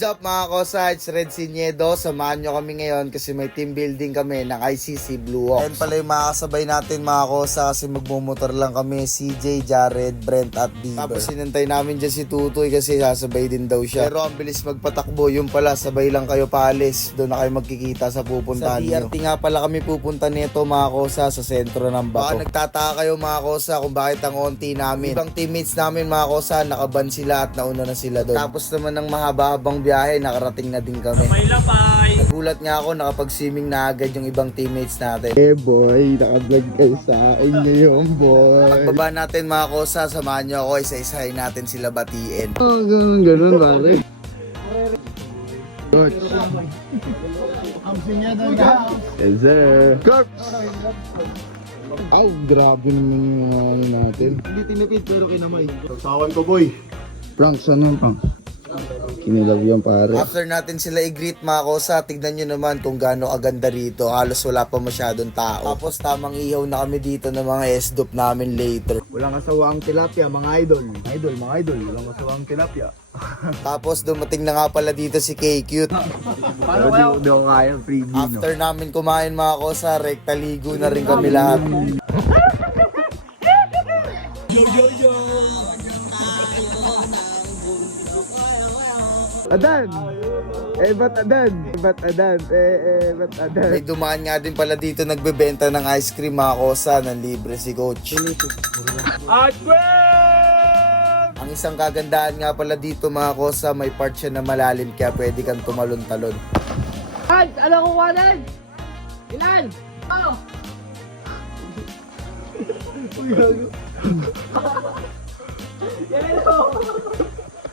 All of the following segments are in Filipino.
What's up mga kosa, it's Red Siniedo. Samahan nyo kami ngayon kasi may team building kami ng ICC Blue Hawks. Ayun pala yung makakasabay natin mga kosa kasi magmumotor lang kami. CJ, Jared, Brent at Bieber. Tapos sinantay namin dyan si Tutoy kasi sasabay din daw siya. Pero ang bilis magpatakbo, yung pala sabay lang kayo paalis. Doon na kayo magkikita sa pupuntahan nyo. Sa DRT nga pala kami pupunta nito mga kosa sa sentro ng Bato. Baka nagtataka kayo mga kosa kung bakit ang onti namin. Ibang teammates namin mga kosa, nakaban sila at nauna na sila doon. Tapos naman ng mahaba-habang biyahe, nakarating na din kami. Lapay! Nagulat nga ako, nakapag-swimming na agad yung ibang teammates natin. Boy, naka-vlog kayo sa akin ngayon, boy. Pagbaba natin mga kosa, samahan nyo ako, isa-isahin natin sila batiin. Oh, ganun, pare. Coach. Yes, sir. Coach! Aw, grabe naman yung mga ano natin. Hindi tinipid pero kinamay. Sawan ko boy. Pranks, ano pang? Kinilab yan, pare. After natin sila i-greet mga kosa, tignan nyo naman kung gaano kaganda rito. Halos wala pa masyadong tao. Tapos tamang ihaw na kami dito ng mga S-dop namin later. Walang kasawaang tilapia mga idol. Mga idol, walang kasawaang tilapia. Tapos dumating na nga pala dito si K-Cute. Paano kayo? Hindi ko kaya, freebie, no? After namin kumain mga kosa, rekta ligo na rin kami lahat. Adan! Ba't adan? Ba't adan? Ba't adan? May dumaan nga din pala dito nagbebenta ng ice cream mga kosa, ng libre si Coach. Ang isang kagandahan nga pala dito mga kosa, may part siya na malalim kaya pwede kang tumalon-talon. Hans! Ano kuwanan? Ilan? Oh!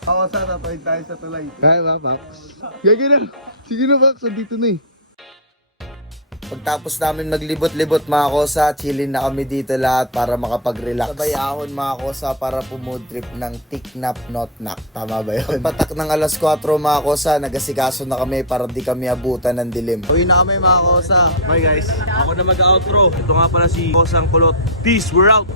Ako sana, tayo tayo sa tulay. Kaya ba, Pax? Gagi na! Sige na, Pax. Andito na eh. Pagtapos namin maglibot-libot mga kosa, chillin na kami dito lahat para makapag-relax. Sabay ahon mga kosa para pumood trip ng Tik-Nap-Not-Nak. Tama ba yun? Patak ng alas 4 mga kosa, nagasikaso na kami para di kami abutan ng dilim. Uwi na kami mga kosa. Bye guys, ako na mag-outro. Ito nga pala si Kosang Kulot. Peace, we're out!